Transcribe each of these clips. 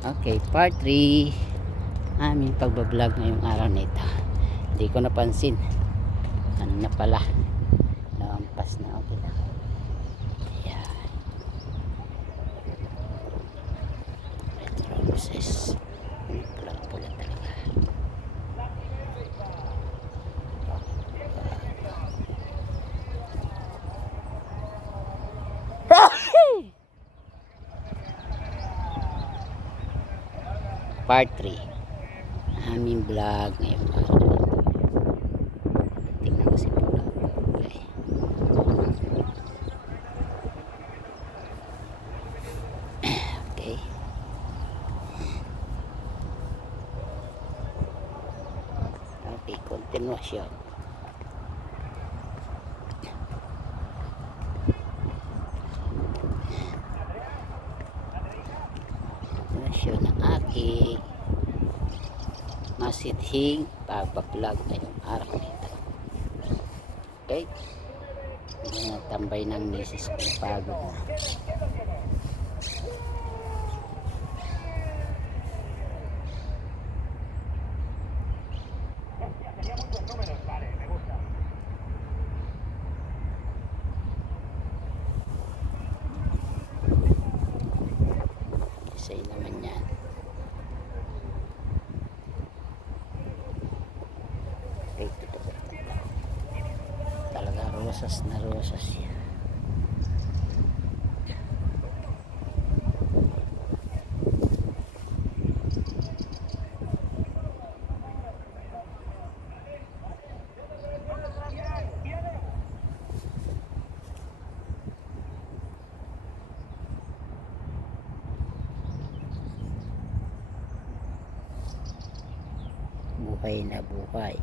Okay, part 3 aming pagbablog ngayong araw na ito. Hindi ko napansin ano na pala, naampas na. Okay lang. Ayan, ito roses pulang pula talaga. Part 3 aming vlog ngayong araw na ito. Tingnan ko si pula. Okay. Okay. Okay, continuation. Continuation ng aking masithing pagbablog ngayong araw na ito. Okay. Tambay ng misis ko, pagod na. Isa naman yan. Okay, tutugot ang tao. Talaga rosas na rosas yan. Buhay na buhay.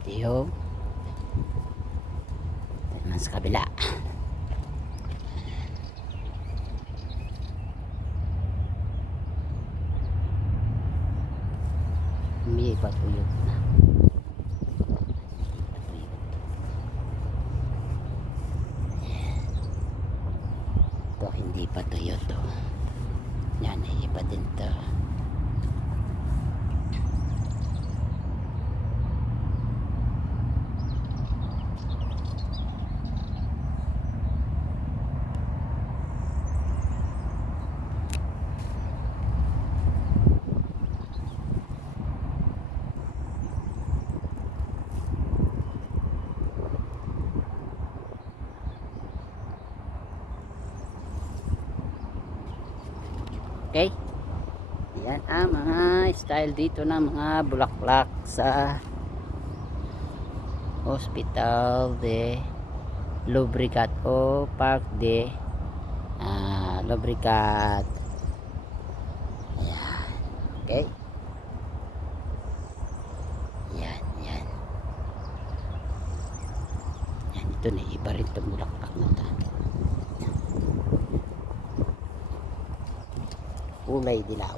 Tiyo. Naman sa kabila. May patuyot na. Ito hindi pa tuyot to. Yan, iba din to. Okay. Yan ang mga style dito ng mga bulaklak sa Hospital de Llobregat o Park de Llobregat. Yan. Okay. Yan, yan. Yan, ito na iba rin itong bulaklak na ito. Kulay dilaw.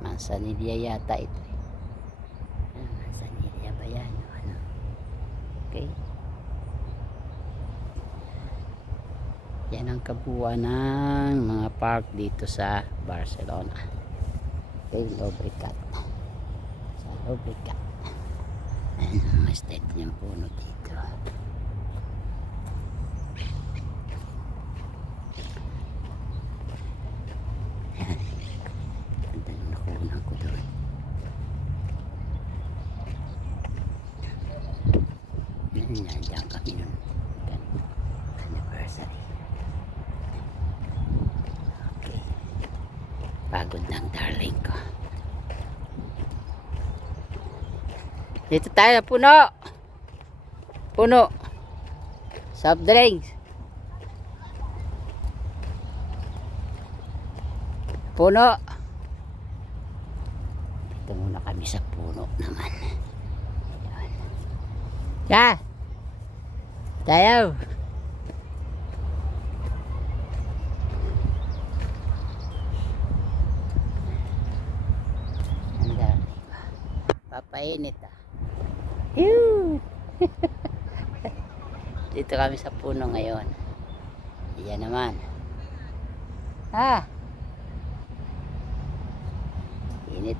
Mansanilla yata ito. Mansanilla ba yan? Ano? Okay. Yan ang kabuuan ng mga park dito sa Barcelona. Okay, Llobregat. Sa Llobregat. Ayan ang mga state niyang puno dito. Nandiyan kami nun anniversary. Okay, pagod ng darling ko. Dito tayo, puno soft drinks, puno. Dito muna kami sa puno naman. Ya tayo. Papainit ah. Ew! Dito kami sa puno ngayon. Iyan naman. Ah! Init.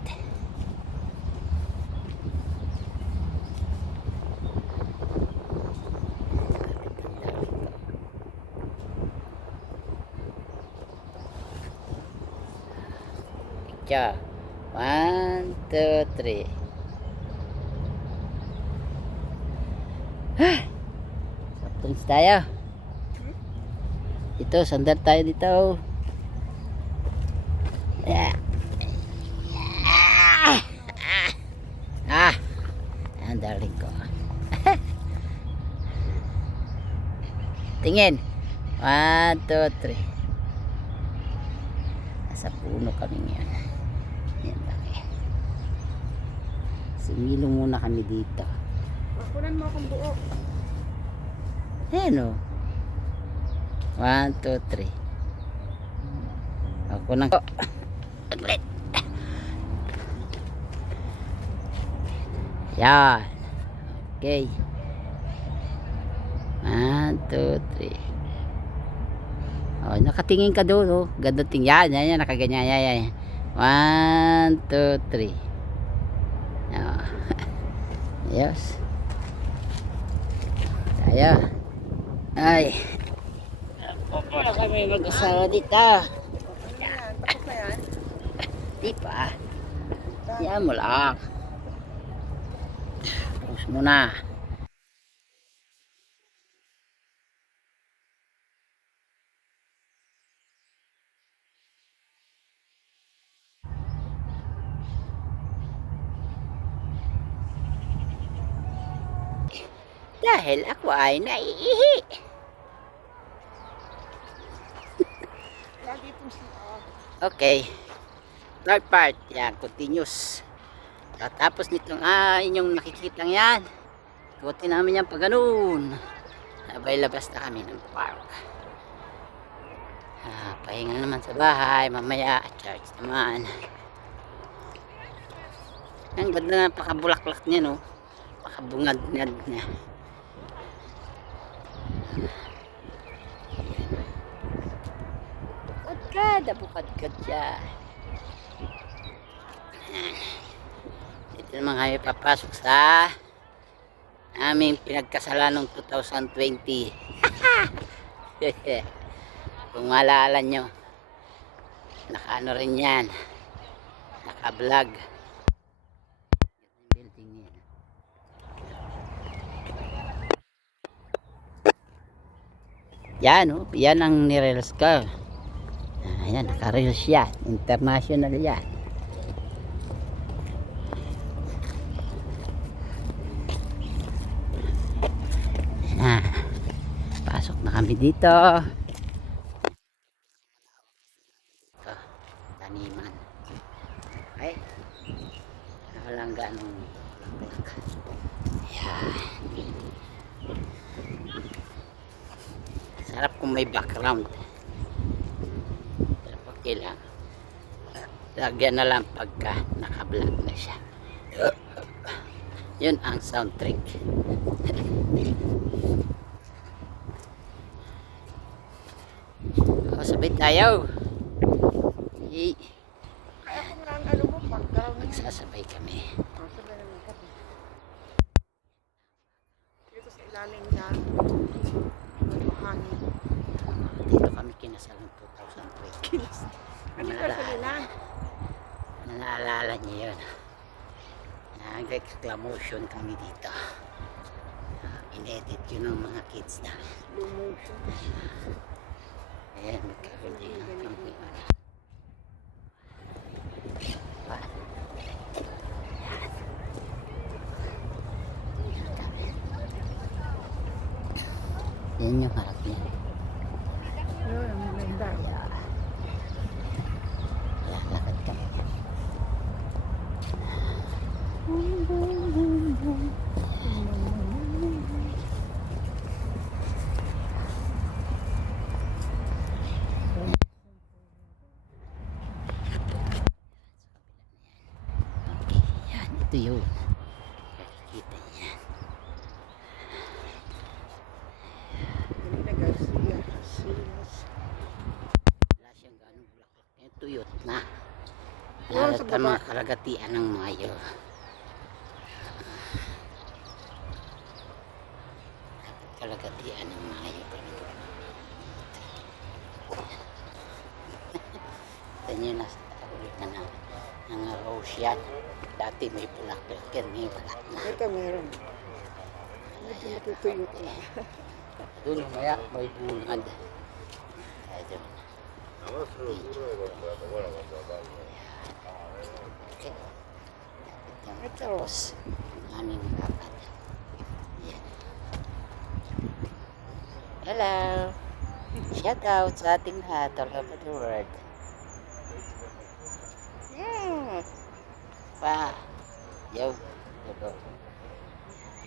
Picture. 1, 2, 3. Soft drinks tayo. Dito, sandal tayo dito. Yeah. Ang darling ko. Tingin. 1, 2, 3. Nasa puno kami ngayon. Yan laki. Sumilong muna kami dito. Kunan mo akong buo. Ayan o. 1, 2, 3. Ako nang ko. Aglit. Yan. Okay. 1, 2, 3. Oh, nakatingin ka doon, oh. Ganda tingin. Yan, nakaganyan. Yan. 1, 2, 3. Oh. Yes. Tayo. Ay. Wala kami mag-asawa dito. Yan, tapos na yan. Di pa. Yan mo lang. Tapos muna. Dahil ako ay naiihi. Lagi itong siya. Okay. Third part. Yan, continuous. Tapos nitong inyong nakikitang yan. Ikutin namin yan pag ganun. Sabay labas na kami ng park. Pahinga naman sa bahay. Mamaya, charge naman. Ang ganda na pakabulaklak niya, no? Pakabungad-ngad niya. Bukad-kad siya. Dito naman kami papasok sa aming pinagkasalan noong 2020. Kung maalala nyo, naka-ano rin yan, naka-vlog. Building yan. Yan, oh, yan ang nireels ko. Ayan, naka-reels yan. International yan. Ayan. Pasok na kami dito. Ito, taniman. Ay, walang ganong ayan. Sarap kung may background. Lang lagyan na lang pagka naka-vlog na siya. Yun ang soundtrack. Sabay tayo. Kaya kung nga ang ano mo, background mo. Magsasabay kami. Sabay naman kami. Dito sa ilalim niya. Hangin. Dito kami kinasal ng 2003. Ano ka sa nila? Naalala niyo yun. Nag-exclamation kami dito. In-edit yun ng mga kids na. Slow motion. Ayan, magkakaroon din ng kami. Yan yung harap niya. Yun, ang maganda. Yan, lakad kami. Okay, yan, ito yun. na. Doon sa Nalat ang baba. mga kalagatian ng Mayo. Kalagatian ng Mayo. Ito nyo na sa ulit na rose yan. Dati may bulaklak yan, ngayon wala na. Ito meron. Medyo natutuyo na. Doon maya may bungad. Ayun. Okay. Tapos, aming dapat. Yan. Hello. Shout out sa ating lahat all over the world. Yeah. Pa. Yo. Yo.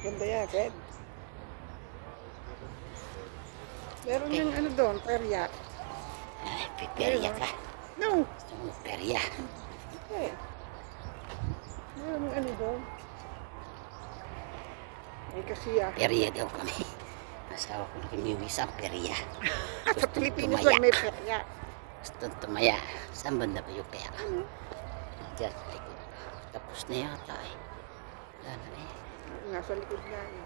Ganda yan, Fred. Meron yung ano doon, perya. Ay, piperya ka. No. Gusto mo perya. Okay. Meron yung ano doon. Ay kasi Perya daw kami. Asawa ko nagimiwis ang perya. sa Gusto Pilipinas tumaya. lang may perya. Gusto tumaya. Saan banda ba yung pera? Diyan sa likod. Tapos na yata eh. Wala na eh. Nasa likod na eh.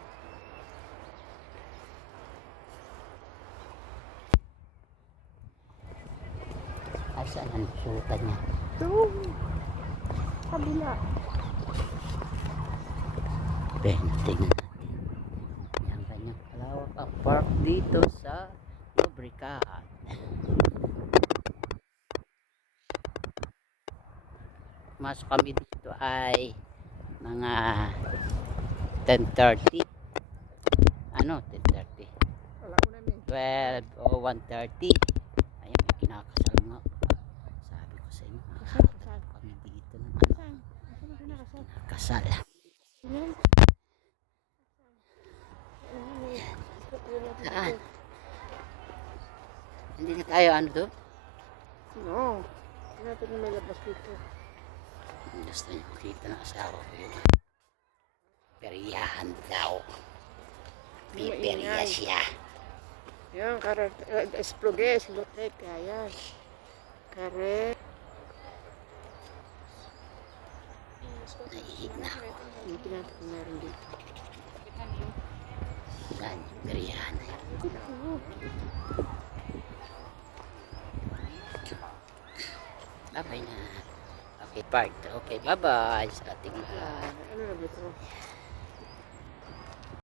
Ay, saan ang sultan niya? Doon. Kabila. Ben, tingnan natin. Yan kanyang kalawak ang park dito sa Lubricahan. Masok kami dito ay mga 10:30. Ano, 10:30? Wala ko na eh. 12 o 1:30. Ayun, may kinakasal nga. Sabi ko sa inyo, makakatag kami dito ng ano, Saan? Saan ako nakasal? kasal. Yan. Saan? Hindi na tayo ano doon? No. Hindi natin na may labas dito. Gusto niyo makita ng asawa ko yung peryahan daw. May perya Maingay. siya. Yan, espluges, lotek, ayan. Kare. Naihig na ako. Yung tinapos na meron dito. Saan yung peryahan? Bye-bye na. Okay, park. Okay, bye-bye sa ating lahat. Ano na ba ito?